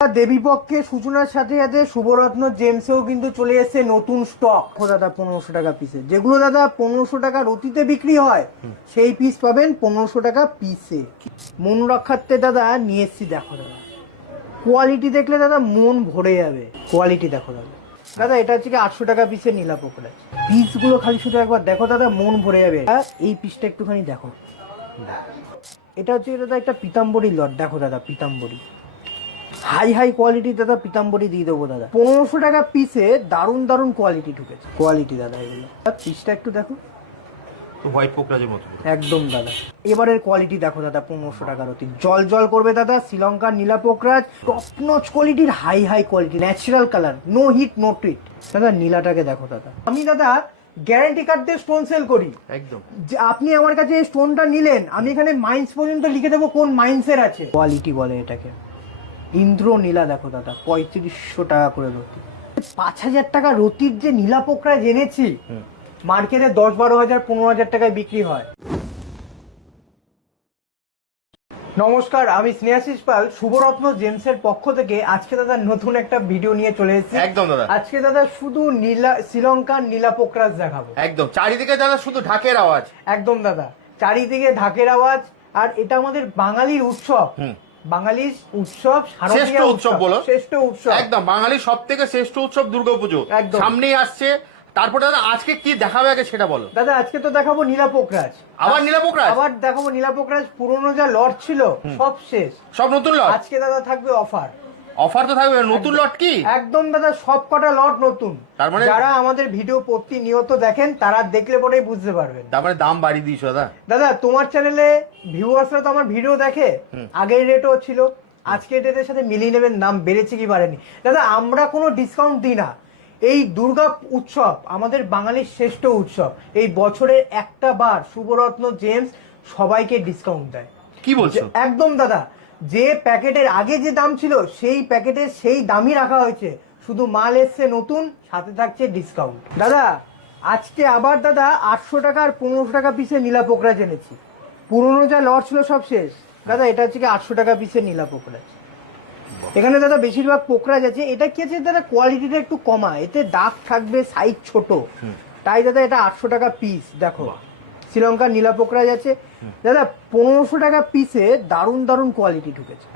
দেবীপক্ষে সূচনার সাথে সাথে শুভরত্ন জেমসেও কিন্তু চলে এসেছে নতুন স্টক দাদা পনেরোশো টাকা পিসে যেগুলো দাদা পনেরোশো টাকা রতিতে বিক্রি হয় সেই পিস পাবেন পনেরোশো টাকা পিসে মন রক্ষার্থে দাদা নিয়ে এসছি দেখো দাদা। কোয়ালিটি দেখলে দাদা মন ভরে যাবে। কোয়ালিটি দেখো দাদা। দাদা এটা হচ্ছে কি আটশো টাকা পিসের নীলা পোকরা পিসগুলো খালি শুধু একবার দেখো দাদা মন ভরে যাবে। এই পিসটা একটুখানি দেখো। এটা হচ্ছে দাদা একটা পিতাম্বরী লট। দেখো দাদা পিতাম্বরী। হাই হাই কোয়ালিটি দাদা পিতাম্বরী দিয়ে দেবো দাদা। পনেরোশো টাকা পিসে দারুণ দারুণ কোয়ালিটি ঢুকেছে। কোয়ালিটি দাদা এগুলো। পিসটা একটু দেখো। হোয়াইট পোকরাজের মতো। একদম দাদা। এবারের কোয়ালিটি দেখো দাদা পনেরোশো টাকার অতি। জল জল করবে দাদা শ্রীলঙ্কার নীলাপোকরাজ টপ নচ কোয়ালিটির high high quality natural colour no heat no treat দাদা নীলাটাকে দেখো দাদা। আমি দাদা গ্যারান্টি কার্ড দিয়ে স্টোন সেল করি। একদম। যে আপনি আমার কাছে এই স্টোনটা নিলেন আমি এখানে মাইন্স পর্যন্ত লিখে দেবো কোন মাইন্সের আছে। কোয়ালিটি বলে এটাকে। ইন্দ্র নীলা দেখো দাদা পঁয়ত্রিশশো টাকা করে রতি। পাঁচ হাজার টাকা রতির যে নীলা পোকরা জেনেছি। মার্কেটে দশ বারো হাজার পনেরো হাজার টাকায় বিক্রি হয়। নমস্কার আমি স্নেহাশিস পাল শুভরত্ন জেমসের পক্ষ থেকে আজকে দাদা নতুন একটা ভিডিও নিয়ে চলে এসেছি। একদম দাদা। আজকে দাদা শুধু নীলা শ্রীলঙ্কার নীলা পোকরাজ দেখাবো। একদম। চারিদিকে দাদা শুধু ঢাকের আওয়াজ। একদম দাদা। চারিদিকে ঢাকের আওয়াজ আর এটা আমাদের বাঙালির উৎসব। হুম। বাঙালির উৎসব শ্রেষ্ঠ উৎসব বলো। শ্রেষ্ঠ উৎসব। একদম বাঙালির সব থেকে শ্রেষ্ঠ উৎসব দুর্গাপুজো। একদম। সামনেই আসছে। তারপর দাদা আজকে কি দেখাবে আগে সেটা বলো। দাদা আজকে তো দেখাবো নীলা পোকরাজ আবার নীলা পোকরাজ? আবার দেখাবো নীলা পোকরাজ পুরোনো যা লট ছিল সব শেষ। সব নতুন লট আজকে দাদা থাকবে অফার। অফার তো থাকবে নতুন লট কি? একদম দাদা সব কটা লট নতুন। তার মানে- যারা আমাদের ভিডিও প্রতিনিয়ত দেখেন তারা দেখলে পরেই বুঝতে পারবেন। তারপরে দাম বাড়িয়ে দিয়েছ দাদা। দাদা তোমার চ্যানেলে ভিউয়ার্সরা তো আমার ভিডিও দেখে আগের রেটও ছিল। আজকের ডেটের সাথে মিলিয়ে নেবেন দাম বেড়েছে কি বাড়েনি। দাদা আমরা কোনো ডিসকাউন্ট দিই না। এই দুর্গা উৎসব আমাদের বাঙালির শ্রেষ্ঠ উৎসব। এই বছরের একটা বার শুভরত্ন জেমস সবাইকে ডিসকাউন্ট দেয়। কি বলছো? একদম দাদা যে প্যাকেটের আগে যে দাম ছিল সেই প্যাকেটের সেই দামই রাখা হয়েছে। শুধু মাল এসছে নতুন সাথে থাকছে ডিসকাউন্ট দাদা আজকে আবার দাদা আটশো টাকা আর পনেরোশো টাকা পিসে নীলা পোকরা জেনেছি। পুরোনো যা লট ছিল সব শেষ। দাদা এটা হচ্ছে কি আটশো টাকা পিসে নীলা পোকরাজ এখানে দাদা বেশিরভাগ পোকরাজ আছে এটা কি আছে দাদা? কোয়ালিটিটা একটু কমা। এতে দাগ থাকবে সাইজ ছোট। তাই দাদা এটা আটশো টাকা পিস দেখো। শ্রীলঙ্কার নীলা পোকরাজ আছে। দাদা পনেরোশো টাকা পিসে দারুণ দারুণ কোয়ালিটি ঢুকেছে।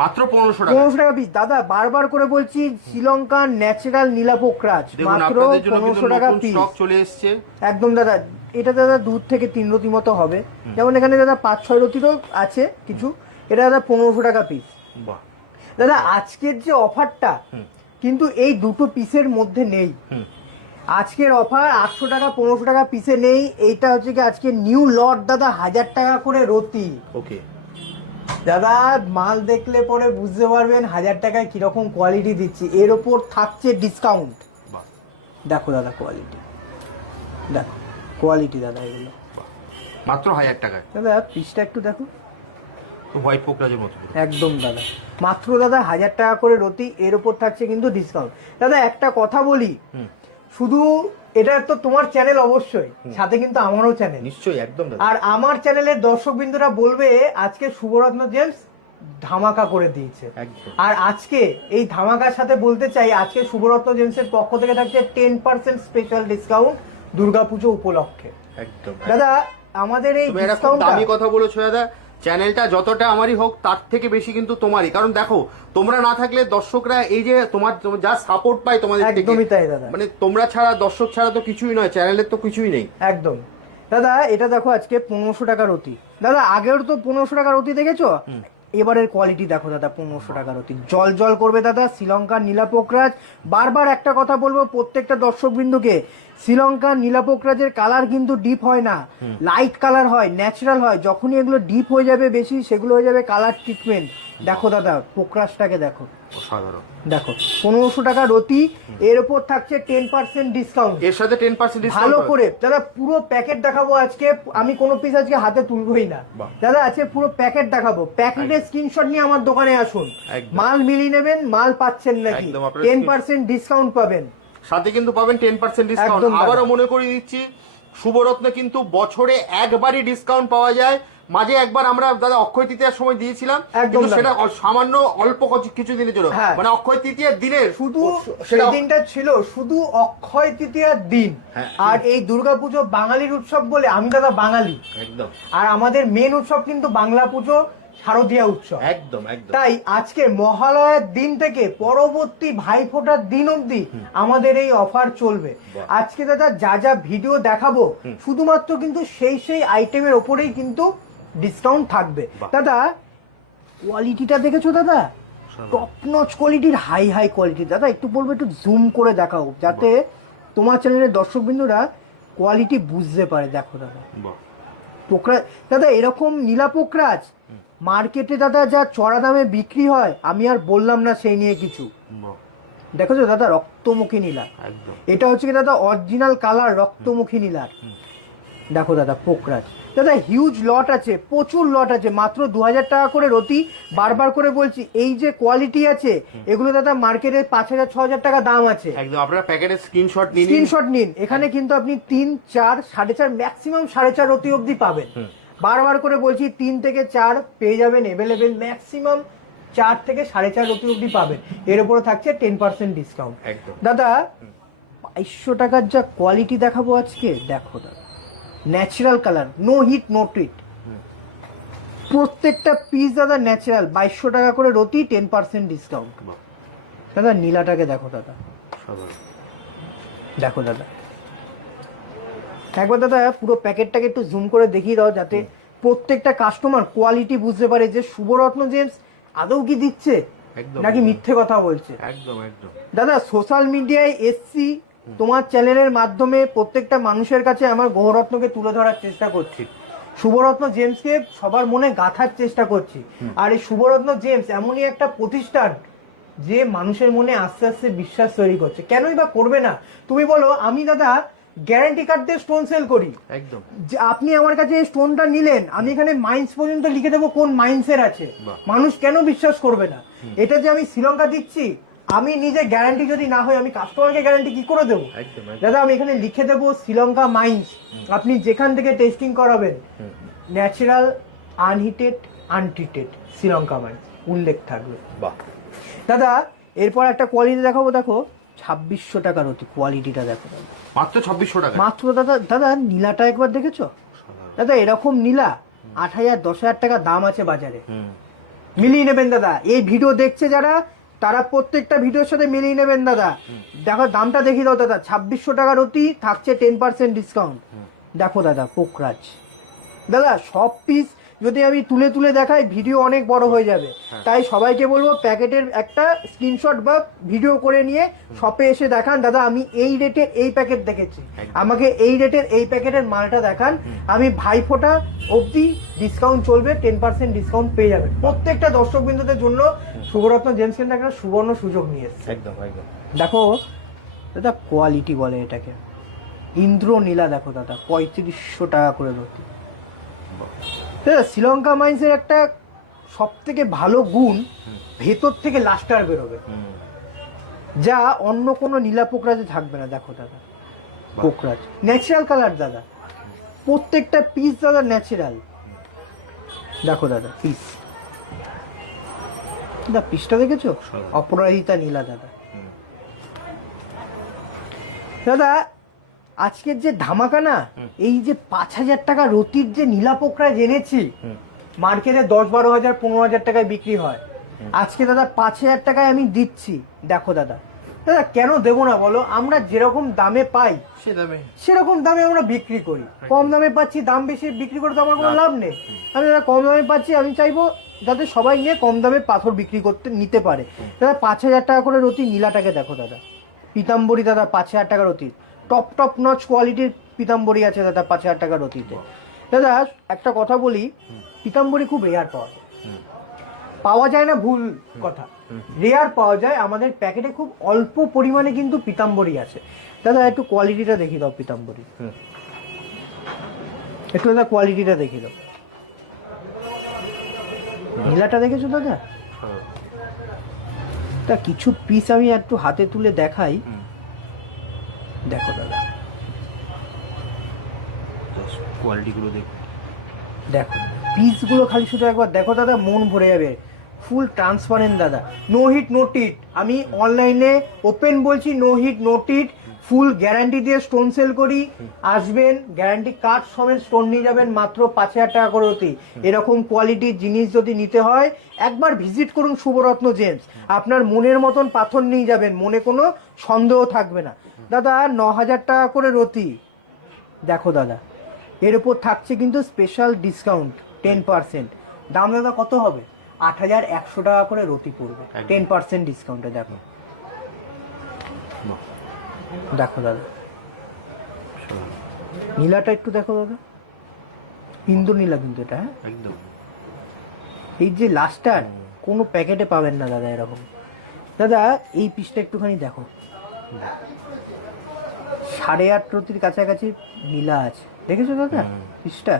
মাত্র পনেরোশো টাকা। পনেরোশো টাকা পিস দাদা বারবার করে বলছি শ্রীলঙ্কার ন্যাচারাল নীলা পোকরাজ দেখুন মাত্র পনেরোশো টাকা পিস চলে এসছে। একদম দাদা এটা দাদা দুধ থেকে তিন রতি মতো হবে। যেমন এখানে দাদা পাঁচ ছয় রতিরও আছে কিছু। এটা দাদা পনেরোশো টাকা পিস দাদা আজকের যে অফারটা কিন্তু এই দুটো পিসের মধ্যে নেই। আজকের অফার আটশো টাকা পনেরোশো টাকা পিসে নেই। এইটা হচ্ছে কি আজকে নিউ লট দাদা হাজার টাকা করে রতি। ওকে দাদা মাল দেখলে পরে বুঝতে পারবেন হাজার টাকায় কীরকম কোয়ালিটি দিচ্ছি। এর ওপর থাকছে ডিসকাউন্ট দেখো দাদা কোয়ালিটি দেখো কোয়ালিটি দাদা এগুলো। মাত্র হাজার টাকায়? দাদা পিসটা একটু দেখো। হোয়াইট পোকরাজের মতো একদম দাদা। মাত্র দাদা হাজার টাকা করে রতি এর ওপর থাকছে কিন্তু ডিসকাউন্ট দাদা একটা কথা বলি। হুম। শুধু এটা তো তোমার চ্যানেল অবশ্যই সাথে কিন্তু আমারও চ্যানেল নিশ্চয়ই একদম আর আমার চ্যানেলের দর্শক বিন্দুরা বলবে আজকে শুভরত্ন জেমস ধামাকা করে দিয়েছে। আর আজকে এই ধামাকার সাথে বলতে চাই আজকে শুভরত্ন জেমসের পক্ষ থেকে থাকছে ten percent special discount Durga Puja উপলক্ষে। একদম। দাদা আমাদের এই দামি কথা বলেছ দাদা। চ্যানেলটা যতটা আমারই হোক তার থেকে বেশি কিন্তু তোমারই। কারণ দেখো তোমরা না থাকলে দর্শকরা এই যে তোমার যা সাপোর্ট পায় তোমাদের একদমই তাই দাদা। মানে তোমরা ছাড়া দর্শক ছাড়া তো কিছুই নয় চ্যানেলের তো কিছুই নেই। একদম। দাদা এটা দেখো আজকে পনেরোশো টাকার অতি। দাদা আগের তো পনেরোশো টাকার অতি দেখেছ? এবারের কোয়ালিটি দেখো দাদা পনেরোশো টাকার অতি জল জল করবে দাদা শ্রীলঙ্কার নীলাপোকরাজ বারবার একটা কথা বলব প্রত্যেকটা দর্শক বিন্দুকে শ্রীলঙ্কার নীলাপোকরাজের কালার কিন্তু ডিপ হয় না। লাইট কালার হয় ন্যাচারাল হয়। যখনই এগুলো ডিপ হয়ে যাবে বেশি সেগুলো হয়ে যাবে কালার ট্রিটমেন্ট দেখো দাদা পোকরাজটাকে দেখো। অসাধারণ। দেখো পনেরোশো টাকা রতি এর উপর থাকছে টেন পার্সেন্ট ডিসকাউন্ট এর সাথে টেন পার্সেন্ট ভালো করে দাদা পুরো প্যাকেট দেখাবো আজকে আমি কোনো পিস আজকে হাতে তুলবই না। দাদা আজকে পুরো প্যাকেট দেখাবো। প্যাকেটের স্ক্রিনশট নিয়ে আমার দোকানে আসুন। মাল মিলিয়ে নেবেন মাল পাচ্ছেন নাকি? টেন পার্সেন্ট ডিসকাউন্ট পাবেন। সাথে কিন্তু পাবেন টেন পার্সেন্ট ডিসকাউন্ট আবারও মনে করিয়ে দিচ্ছি শুভরত্নে কিন্তু বছরে একবারই ডিসকাউন্ট পাওয়া যায়। মাঝে একবার আমরা দাদা অক্ষয় তৃতীয়ার সময় দিয়েছিলাম কিন্তু সেটা সামান্য অল্প কিছু- দিনের জন্য। হ্যাঁ। মানে অক্ষয় তৃতীয়ার দিনের শুধু সেই দিনটা ছিল শুধু অক্ষয় তৃতীয়ার দিন। হ্যাঁ। আর এই দুর্গাপুজো বাঙালির উৎসব বলে আমি দাদা বাঙালি। একদম। আর আমাদের মেন উৎসব কিন্তু বাংলা পুজো শারদীয়া উৎসব। একদম একদম। তাই আজকে মহালয়ার দিন থেকে পরবর্তী ভাইফোঁটার দিন অবধি আমাদের এই অফার চলবে। আজকে দাদা যা যা ভিডিও দেখাবো শুধুমাত্র কিন্তু সেই সেই আইটেমের ওপরেই কিন্তু ডিসকাউন্ট থাকবে। দাদা কোয়ালিটিটা দেখেছ দাদা? টপ নচ কোয়ালিটির হাই হাই কোয়ালিটি দাদা একটু বলব একটু জুম করে দেখাও যাতে তোমার চ্যানেলের দর্শকবিন্দুরা কোয়ালিটি বুঝতে পারে। দেখো দাদা। পোকরা দাদা এরকম নীলা পোকরাজ মার্কেটে দাদা যা চড়া দামে বিক্রি হয় আমি আর বললাম না সেই নিয়ে কিছু। দেখো তো দাদা রক্তমুখী নীলা। এটা হচ্ছে কি দাদা অরিজিনাল কালার রক্তমুখী নীলার। দেখো দাদা পোকরাজ। দাদা হিউজ লট আছে প্রচুর লট আছে মাত্র দু হাজার টাকা করে রতি বারবার করে বলছি এই যে কোয়ালিটি আছে এগুলো দাদা মার্কেটে পাঁচ হাজার ছ হাজার টাকা দাম আছে। একদম আপনারা প্যাকেটের স্ক্রিনশট নিন। স্ক্রিনশট নিন এখানে কিন্তু আপনি তিন চার সাড়ে চার ম্যাক্সিমাম সাড়ে চার অতি অবধি পাবেন। বারবার করে বলছি তিন থেকে চার পেয়ে যাবেন এভেলেবেল ম্যাক্সিমাম চার থেকে সাড়ে চার অতি অবধি পাবেন। এর উপরে থাকছে টেন পার্সেন্ট ডিসকাউন্ট দাদা বাইশশো টাকার যা কোয়ালিটি দেখাবো আজকে দেখো দাদা। Natural colour no heat no treat প্রত্যেকটা পিস দাদা ন্যাচারাল বাইশশো টাকা করে রতি টেন পার্সেন্ট ডিসকাউন্ট দাদা নীলাটাকে দেখো দাদা। দেখো দাদা। একবার দাদা পুরো প্যাকেটটাকে একটু জুম করে দেখিয়ে দাও যাতে প্রত্যেকটা কাস্টমার কোয়ালিটি বুঝতে পারে যে শুভরত্ন জেমস আদৌ কি দিচ্ছে? নাকি মিথ্যে কথা বলছে? একদম একদম। দাদা সোশ্যাল মিডিয়ায় এসছি তোমার চ্যানেলের মাধ্যমে প্রত্যেকটা মানুষের কাছে আমার গৌরত্নকে তুলে ধরার চেষ্টা করছি। শুভরত্ন জেমসকে সবার মনে গাঁথার চেষ্টা করছি। আর এই শুভরত্ন জেমস এমনই একটা প্রতিষ্ঠান যে মানুষের মনে আস্তে আস্তে বিশ্বাস তৈরি করছে। কেনই বা করবে না? তুমি বলো আমি দাদা গ্যারান্টি কার্ড দিয়ে স্টোন সেল করি। একদম। যে আপনি আমার কাছে এই স্টোনটা নিলেন আমি এখানে মাইন্স পর্যন্ত লিখে দেবো কোন মাইন্সের আছে। মানুষ কেন বিশ্বাস করবে না? এটা যে আমি শ্রীলঙ্কা দিচ্ছি আমি নিজে গ্যারান্টি যদি না হয় আমি কাস্টমারকে গ্যারান্টি কি করে দেবো? দাদা আমি এখানে লিখে দেবো শ্রীলঙ্কা মাইন্স আপনি যেখান থেকে টেস্টিং করাবেন natural unheated untreated Sri Lanka mines উল্লেখ থাকবে। বাহ। দাদা এরপর একটা কোয়ালিটি দেখাবো দেখো। ছাব্বিশশো টাকার অতি কোয়ালিটিটা দেখো। মাত্র ছাব্বিশশো টাকা? মাত্র দাদা দাদা নীলাটা একবার দেখেছ? দাদা এরকম নীলা আট হাজার দশ হাজার টাকা দাম আছে বাজারে। মিলিয়ে নেবেন দাদা। এই ভিডিও দেখছে যারা তারা প্রত্যেকটা ভিডিওর সাথে মিলিয়ে নেবেন দাদা। দেখো দামটা দেখি দাও দাদা। ছাব্বিশশো টাকার অতি থাকছে টেন পার্সেন্ট ডিসকাউন্ট দেখো দাদা পোকরাজ দাদা সব পিস যদি আমি তুলে তুলে দেখাই ভিডিও অনেক বড় হয়ে যাবে। তাই সবাইকে বলব প্যাকেটের একটা স্ক্রিনশট বা ভিডিও করে নিয়ে শপে এসে দেখান। দাদা আমি এই রেটে এই প্যাকেট দেখেছি। আমাকে এই রেটের এই প্যাকেটের মালটা দেখান। আমি ভাইফোঁটা অবধি ডিসকাউন্ট চলবে টেন পার্সেন্ট ডিসকাউন্ট পেয়ে যাবেন। প্রত্যেকটা দর্শক বিন্দুদের জন্য শুভরত্ন জেমস কিন্তু একটা সুবর্ণ সুযোগ নিয়ে এসছে। একদম একদম। দেখো দাদা কোয়ালিটি বলে এটাকে। ইন্দ্র নীলা দেখো দাদা পঁয়ত্রিশশো টাকা করে ধরতে। দাদা শ্রীলঙ্কা মাইন্সের একটা সব থেকে ভালো গুণ ভেতর থেকে লাস্টার বেরোবে। যা অন্য কোনো নীলা পোকরাজে থাকবে না দেখো দাদা। পোকরাজ ন্যাচারাল কালার দাদা। প্রত্যেকটা পিস দাদা ন্যাচারাল দেখো দাদা পিস দাদা পিসটা দেখেছ। অপরাজিতা নীলা দাদা। দাদা আজকের যে ধামাকা না এই যে পাঁচ হাজার টাকা রতির যে নীলা পোকরাজ এনেছি হুম। মার্কেটে দশ বারো হাজার পনেরো হাজার টাকায় বিক্রি হয়। আজকে দাদা পাঁচ হাজার টাকায় আমি দিচ্ছি। দেখো দাদা দাদা কেন দেবো না বলো? আমরা যেরকম দামে পাই সে দামে। সেরকম দামে আমরা বিক্রি করি। কম দামে পাচ্ছি দাম বেশি বিক্রি করে তো আমার কোনো লাভ নেই। আমি দাদা কম দামে পাচ্ছি আমি চাইব যাতে সবাই নিয়ে কম দামে পাথর বিক্রি করতে, নিতে পারে। দাদা, পাঁচ হাজার টাকা করে রতি নীলাটাকে দেখো দাদা। পিতাম্বরী দাদা, পাঁচ হাজার টাকা রতি। টপ টপ নচ কোয়ালিটির পিতাম্বরী আছে দাদা পাঁচ হাজার টাকা রতিতে। দাদা, একটা কথা বলি, পিতাম্বরী খুব রেয়ার পাওয়া যায়। পাওয়া যায় না ভুল কথা। রেয়ার পাওয়া যায়, আমাদের প্যাকেটে খুব অল্প পরিমাণে কিন্তু পিতাম্বরী আছে। দাদা, একটু কোয়ালিটিটা দেখিয়ে দাও পিতাম্বরী। একটু দাদা কোয়ালিটিটা দেখিয়ে দাও। নীলাটা দেখেছ দাদা? তা কিছু পিস আমি একটু হাতে তুলে দেখাই। দেখো দাদা। কোয়ালিটিগুলো দেখুন দেখো। পিসগুলো খালি শুধু একবার দেখো দাদা মন ভরে যাবে। ফুল ট্রান্সপারেন্ট দাদা। নো হিট নো টিট আমি অনলাইনে ওপেন বলছি নো হিট নো টিট ফুল গ্যারান্টি দিয়ে স্টোন সেল করি আসবেন গ্যারান্টি কার্ড সমেত স্টোন নিয়ে যাবেন মাত্র পাঁচ হাজার টাকা করে অতি। এরকম কোয়ালিটির জিনিস যদি নিতে হয় একবার ভিজিট করুন শুভরত্ন জেমস। আপনার মনের মতন পাথর নিয়ে যাবেন মনে কোনো সন্দেহ থাকবে না। দাদা ন হাজার টাকা করে রতি দেখো দাদা এর উপর থাকছে কিন্তু স্পেশাল ডিসকাউন্ট টেন পার্সেন্ট দাম দাদা কত হবে? আট হাজার একশো টাকা করে রতি পড়বে। টেন পার্সেন্ট ডিসকাউন্টে দেখো। দেখো দাদা। নীলাটা একটু দেখো দাদা। ইন্দু নীলা কিন্তু এটা হ্যাঁ? একদম। এই যে লাস্টার কোনো প্যাকেটে পাবেন না দাদা এরকম। দাদা এই পিসটা একটুখানি দেখো। সাড়ে আট রতির কাছাকাছি নীলা আছে। দেখেছ দাদা। পিসটা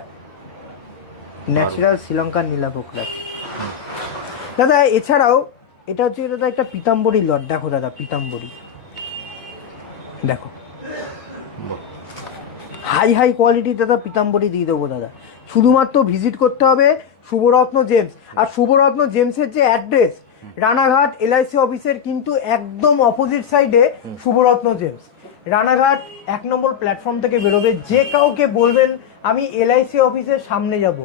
ন্যাচারাল শ্রীলঙ্কার নীলা পোকরা দাদা এছাড়াও এটা হচ্ছে দাদা একটা পিতাম্বরী লট। দেখো দাদা পিতাম্বরী। দেখো। হাই হাই কোয়ালিটি দাদা পিতাম্বরী দিয়ে দেবো দাদা। শুধুমাত্র ভিজিট করতে হবে শুভরত্ন জেমস। আর শুভরত্ন জেমসের যে অ্যাড্রেস রানাঘাট এলআইসি অফিসের কিন্তু একদম অপোজিট সাইডে শুভরত্ন জেমস। রানাঘাট এক নম্বর প্ল্যাটফর্ম থেকে বেরোবে। যে কাউকে বলবেন, আমি এলআইসি অফিসের সামনে যাব।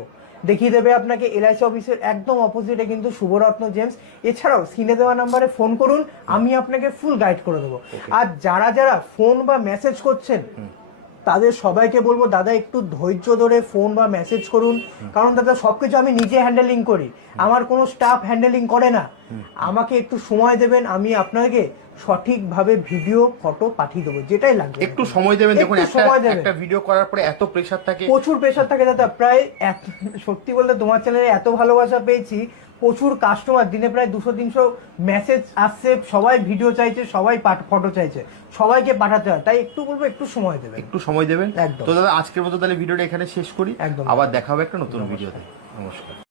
দেখিয়ে দেবে আপনাকে এলআইসি অফিসের একদম অপোজিটে কিন্তু শুভরত্ন জেমস। এছাড়াও সিনে দেওয়া নাম্বারে ফোন করুন আমি আপনাকে ফুল গাইড করে দেবো। আর যারা যারা ফোন বা মেসেজ করছেন তাদের সবাইকে বলব দাদা একটু ধৈর্য ধরে ফোন বা মেসেজ করুন। কারণ দাদা সবকিছু আমি নিজে হ্যান্ডেলিং করি। আমার কোনো স্টাফ হ্যান্ডেলিং করে না। আমাকে একটু সময় দেবেন আমি আপনাকে সঠিকভাবে ভিডিও ফটো পাঠিয়ে দেবো যেটাই লাগবে। একটু সময় দেবেন দেখুন একটা। একটা ভিডিও করার পরে এত প্রেশার থাকে। প্রচুর প্রেশার থাকে দাদা প্রায় এত- সত্যি বলতে তোমার চ্যানেলে এত ভালোবাসা পেয়েছি প্রচুর কাস্টমার দিনে প্রায় দুশো তিনশো মেসেজ আসছে সবাই ভিডিও চাইছে সবাই ফটো চাইছে সবাইকে পাঠাতে হয়। তাই একটু বলব একটু সময় দেবেন। একটু সময় দেবেন। একদম। তো দাদা আজকের মতো তাহলে ভিডিওটা এখানে শেষ করি। একদম। আবার দেখা হবে একটা নতুন ভিডিওতে নমস্কার।